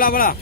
Bola.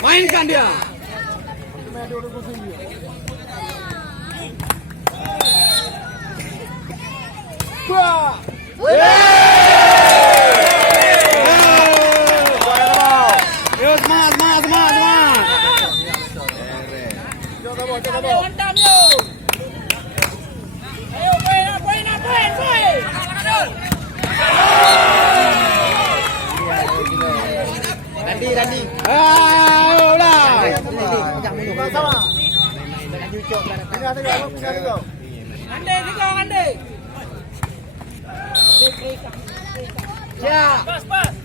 Mainkan dia. Randi. Ande. Ya. Pas.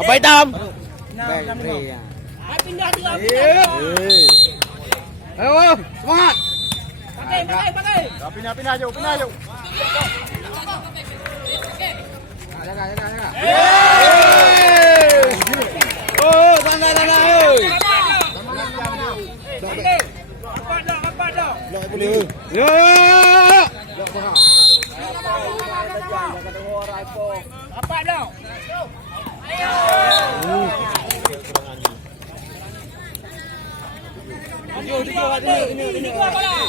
Apa hitam? Pindah juga. Ayo, semangat. Pakai. Pindah yuk. Jaga. Oh, tangga. Apa dah? Boleh. Ya. Apa dah?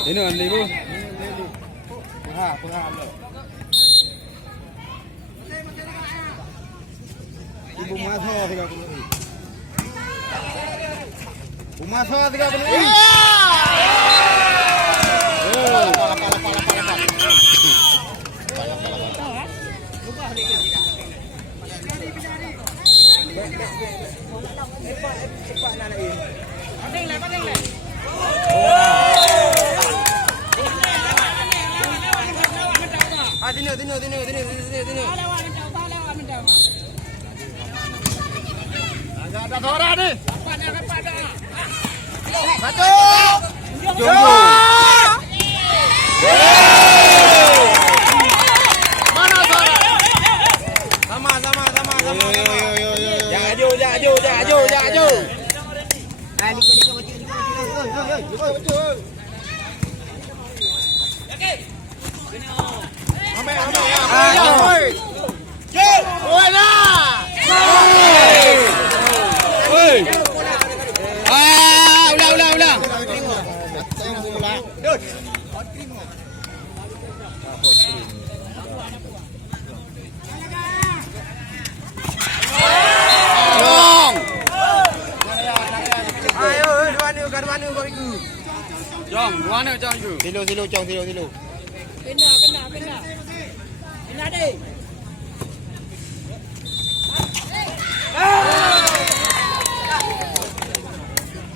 Ini ibu. Ibu masuk 30. Ada suara nih. Satu. Mana suara? Sama. Jangan aju. Ulah. Mana jang you? Silu cong silu. Kena deh.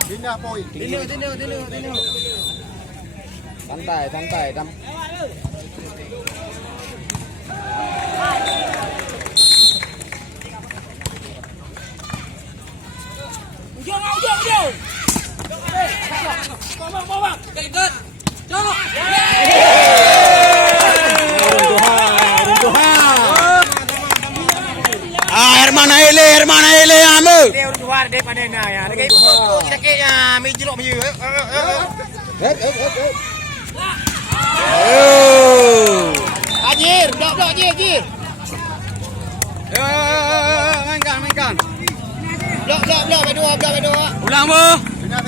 Pindah poin. Tinu. Santai. Ujung. Bawang. Dekat. Jom. Hermana ele ame. Dia luar daripada nak ya. Dekat kita mi jeruk mi. Ajir, dok Ajir. Mainkan. Blok berdua. Ulang bu. Pindah.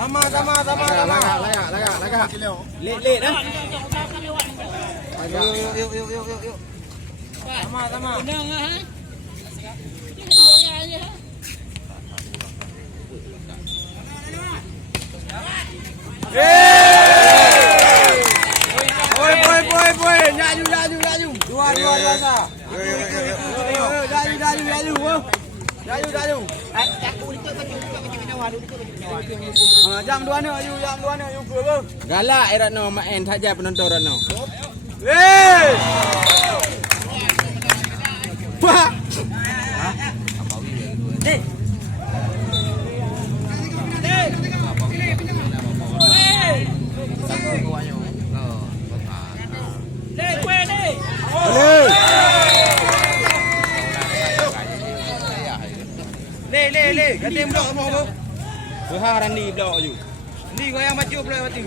Sama. Laga. Lek dah. Yuk. Sama. Tenang ah. Boy. Laju. Dua sah. Laju. Jam 2 ni, you go. Galak Ratno main saja penonton Ratno. Wah. Le. Ganti blok semua apa? Tuhan Randi blok je. Ni goyang maju pula mati.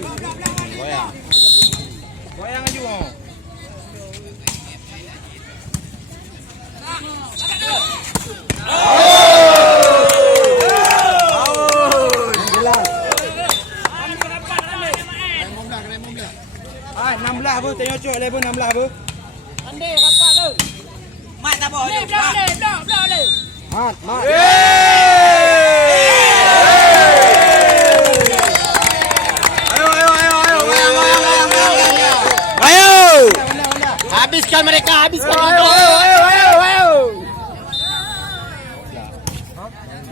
Goyang aju. Ah, 16 apa? Tengok cok level 16 apa? Ande rapat lu. Mat tak boleh. Blok le. Mat. Ayo. Habiskan mereka. Ayo.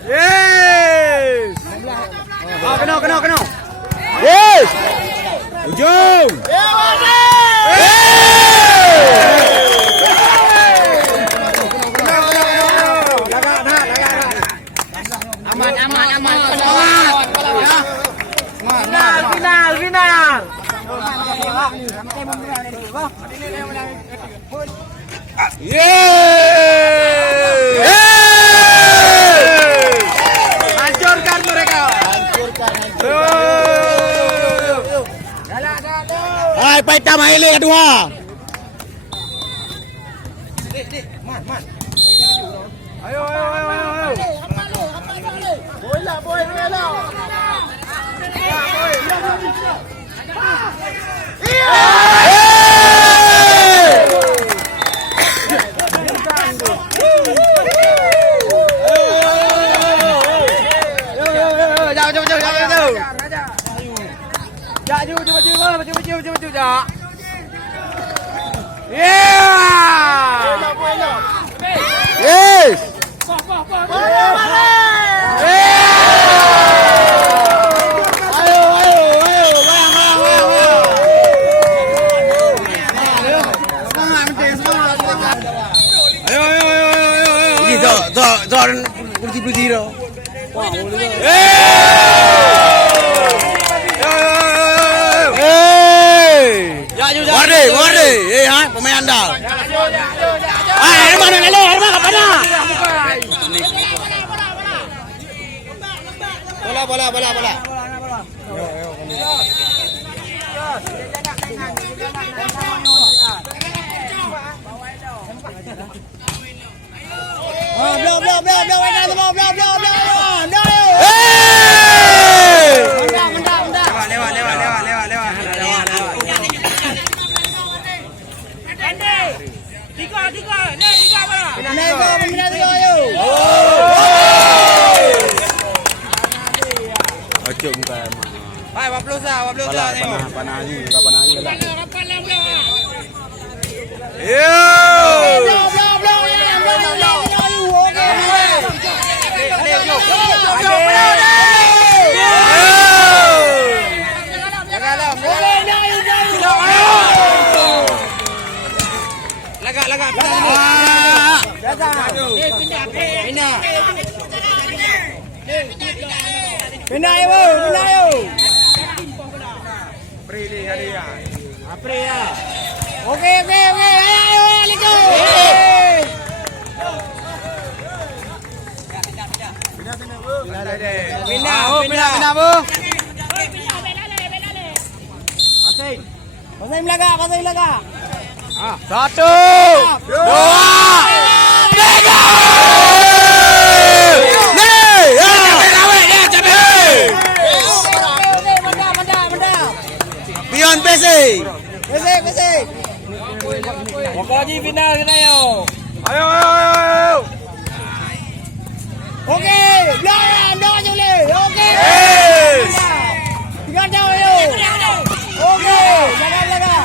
Yes. Kena. Yes. Ujung. Aman. Final. Hancurkan mereka. Hai, paita maile kedua. Man. Ayo. Boy lah. Jauh. Yes. Ayo. Putih dah. Warde. Pemain andal. Herman kat mana? Bola. Tiga. Tiga apa? pembina tu ayo. Acuk muka mak. Baik, 40 sah tengok. Panah ni, panah ni lah. Yo. Blok ya. Blok ayo. Lagak. Pindah ayo. Prilih hadiah. Okey. Ayo, let's go. Pindah, Bu. Pasang belakang. Satu. Dua. Tiga. Pion pesik. Pesik. Wakaji final kena yo. Ayo. Okey, blok je boleh. Okey. Tiga jauh ayo. Okey, jaga belakang.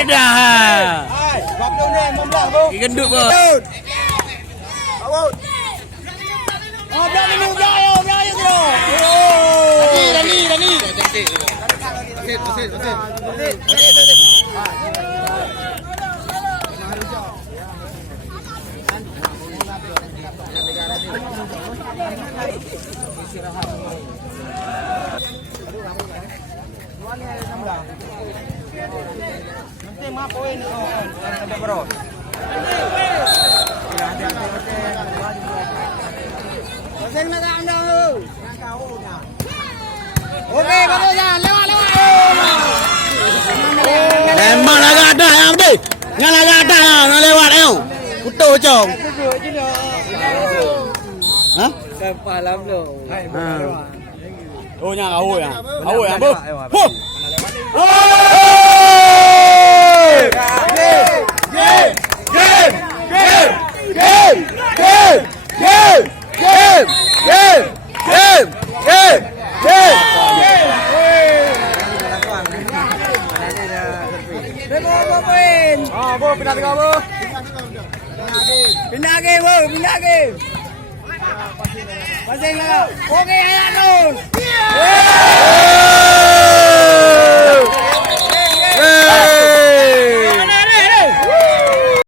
Ada. Hai, 40 ni, 15 bu. Gendut ke? Oh, blok ayo terus. Dani. Nanti mah poin sampai bro. Pasang nak anda tu. Okey, bagus dah. Lewat. Memang agak ada yang penting. Ngan agak ada nak lewat ayo. Putus cong. Ha? Kepala belum. Oh nyang awoi ah. Awoi ah, Bu. Hu. Pindah game. Pasang lah. Okey, ayo terus.